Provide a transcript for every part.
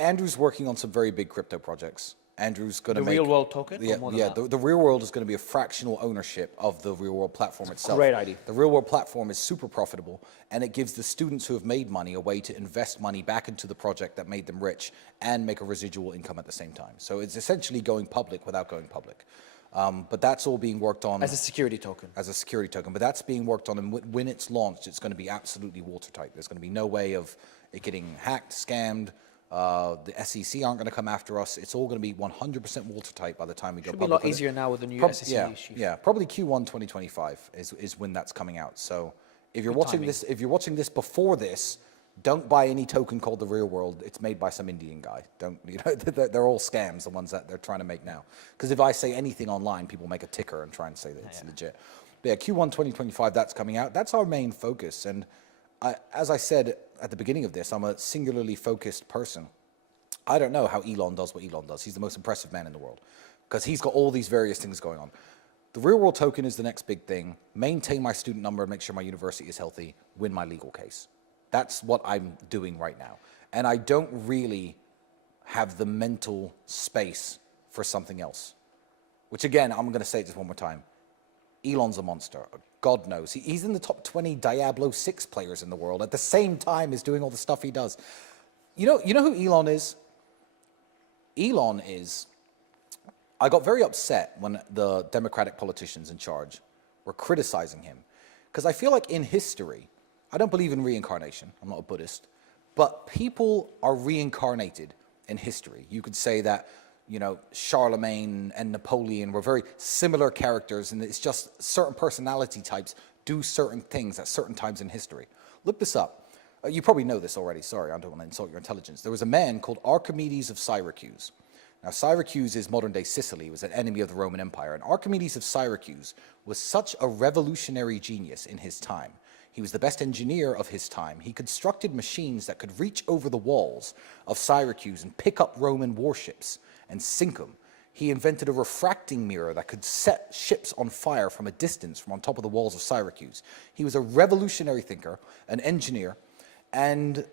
Andrew's working on some very big crypto projects. Andrew's going to make... The real world token? Yeah, or more than yeah. that? The real world is going to be a fractional ownership of the real world platform itself. Great idea. The real world platform is super profitable, and it gives the students who have made money a way to invest money back into the project that made them rich and make a residual income at the same time. So it's essentially going public without going public. But that's all being worked on. As a security token. As a security token. But that's being worked on, and when it's launched, it's going to be absolutely watertight. There's going to be no way of it getting hacked, scammed. The SEC aren't going to come after us. It's all going to be 100% watertight by the time we go public. Should be a lot easier now with the new SEC chief. Yeah, probably Q1 2025 is when that's coming out. So if you're watching this, before this, don't buy any token called the Real World. It's made by some Indian guy. Don't, they're all scams, the ones that they're trying to make now. Because if I say anything online, people make a ticker and try and say that it's legit. But yeah, Q1 2025, that's coming out. That's our main focus. And as I said at the beginning of this, I'm a singularly focused person. I don't know how Elon does what Elon does. He's the most impressive man in the world because he's got all these various things going on. The real world token is the next big thing. Maintain my student number and make sure my university is healthy. Win my legal case. That's what I'm doing right now. And I don't really have the mental space for something else. Which again, I'm going to say this one more time. Elon's a monster. God knows. He's in the top 20 Diablo 6 players in the world at the same time as doing all the stuff he does. You know who Elon is? Elon is... I got very upset when the Democratic politicians in charge were criticizing him. Because I feel like in history, I don't believe in reincarnation. I'm not a Buddhist. But people are reincarnated in history. You could say that Charlemagne and Napoleon were very similar characters, and it's just certain personality types do certain things at certain times in history. Look this up. You probably know this already. Sorry, I don't want to insult your intelligence. There was a man called Archimedes of Syracuse. Now, Syracuse is modern-day Sicily. It was an enemy of the Roman Empire. And Archimedes of Syracuse was such a revolutionary genius in his time. He was the best engineer of his time. He constructed machines that could reach over the walls of Syracuse and pick up Roman warships and sink them. He invented a refracting mirror that could set ships on fire from a distance from on top of the walls of Syracuse. He was a revolutionary thinker, an engineer, and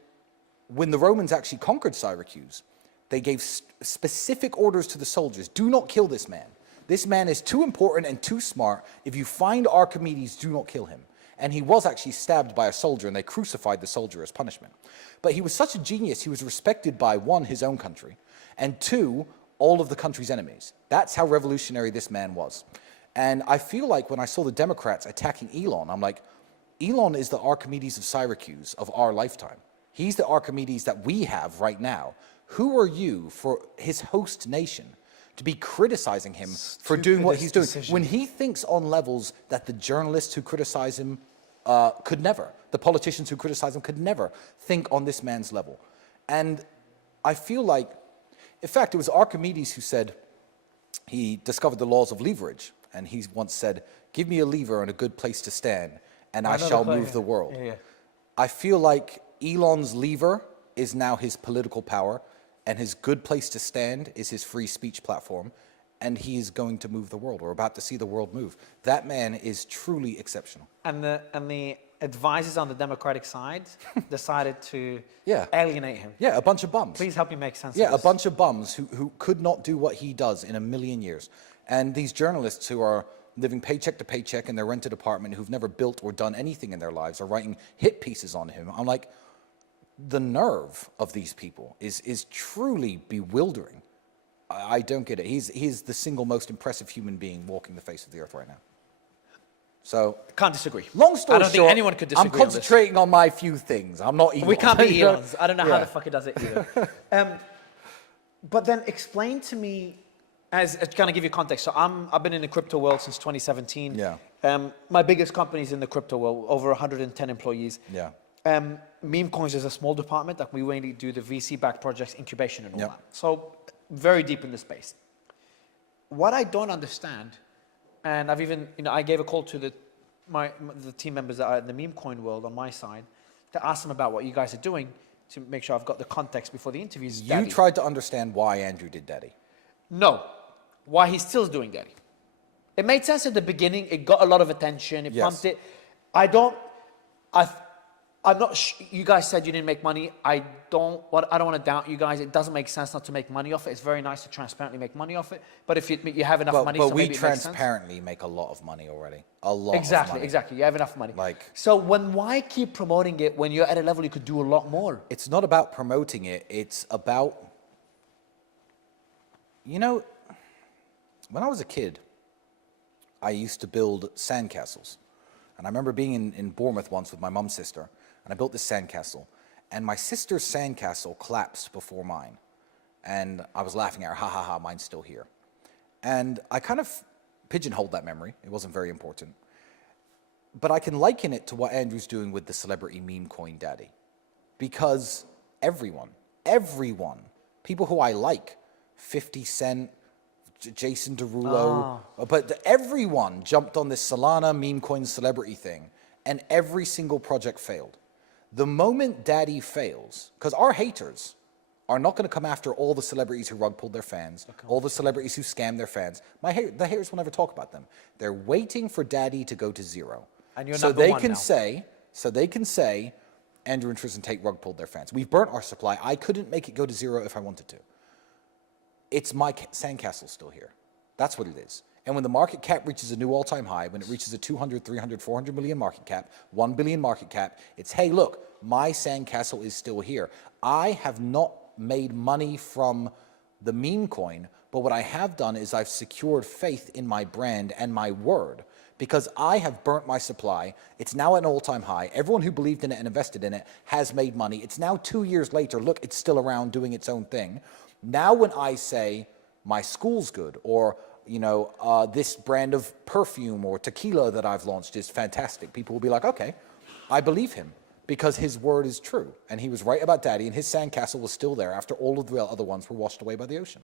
when the Romans actually conquered Syracuse, they gave specific orders to the soldiers, do not kill this man. This man is too important and too smart. If you find Archimedes, do not kill him. And he was actually stabbed by a soldier, and they crucified the soldier as punishment. But he was such a genius, he was respected by, one, his own country, and two, all of the country's enemies. That's how revolutionary this man was. And I feel like when I saw the Democrats attacking Elon, I'm like, Elon is the Archimedes of Syracuse of our lifetime. He's the Archimedes that we have right now. Who are you for his host nation to be criticizing him for doing what he's doing? When he thinks on levels that the journalists who criticize him could never, the politicians who criticize him could never think on this man's level. And I feel like, in fact, it was Archimedes who said, he discovered the laws of leverage. And he once said, give me a lever and a good place to stand, and I shall move the world. Yeah. I feel like Elon's lever is now his political power, and his good place to stand is his free speech platform, and he is going to move the world. We're about to see the world move. That man is truly exceptional. And the advisors on the Democratic side decided to alienate him. Yeah, a bunch of bums. Please help me make sense of this. this. A bunch of bums who could not do what he does in a million years. And these journalists who are living paycheck to paycheck in their rented apartment, who've never built or done anything in their lives, are writing hit pieces on him. I'm like, the nerve of these people is truly bewildering. I don't get it. He's the single most impressive human being walking the face of the earth right now. So can't disagree. Long story short, I don't think anyone could disagree. I'm concentrating on my few things. I'm not Elon. We can't be Elons. I don't know how the fuck he does it either. But then explain to me, as kind of give you context. So I've been in the crypto world since 2017. Yeah. My biggest company is in the crypto world, over 110 employees. Yeah. Meme coins is a small department that we mainly do the VC-backed projects, incubation and all that. So very deep in the space. What I don't understand, and I've even, I gave a call to the team members that are in the meme coin world on my side to ask them about what you guys are doing to make sure I've got the context before the interviews. You tried to understand why Andrew did Daddy. No, why he's still doing Daddy. It made sense at the beginning. It got a lot of attention. It pumped it. I'm not. You guys said you didn't make money. I don't want to doubt you guys. It doesn't make sense not to make money off it. It's very nice to transparently make money off it. But if you have enough money, but so we maybe it makes sense. transparently make a lot of money already. A lot. Exactly, of money. exactly. You have enough money. Like, so why keep promoting it when you're at a level you could do a lot more? It's not about promoting it. It's about, you know, when I was a kid, I used to build sandcastles. And I remember being in Bournemouth once with my mum's sister, and I built this sandcastle. And my sister's sandcastle collapsed before mine. And I was laughing at her, ha ha ha, mine's still here. And I kind of pigeonholed that memory. It wasn't very important. But I can liken it to what Andrew's doing with the celebrity meme coin daddy. Because everyone, people who I like, 50 Cent, Jason Derulo, but everyone jumped on this Solana meme coin celebrity thing, and every single project failed. The moment daddy fails, because our haters are not going to come after all the celebrities who rug pulled their fans, all the celebrities who scam their fans. The haters will never talk about them. They're waiting for daddy to go to zero. And you're so number they one can now. they can say, Andrew and Tristan Tate rug pulled their fans. We've burnt our supply. I couldn't make it go to zero if I wanted to. It's my sandcastle still here. That's what it is. And when the market cap reaches a new all-time high, when it reaches a 200, 300, 400 million market cap, 1 billion market cap, it's, hey, look, my sandcastle is still here. I have not made money from the meme coin, but what I have done is I've secured faith in my brand and my word, because I have burnt my supply. It's now at an all-time high. Everyone who believed in it and invested in it has made money. It's now 2 years later. Look, it's still around doing its own thing. Now when I say my school's good, or this brand of perfume or tequila that I've launched is fantastic, people will be like, okay, I believe him because his word is true. And he was right about daddy, and his sandcastle was still there after all of the other ones were washed away by the ocean.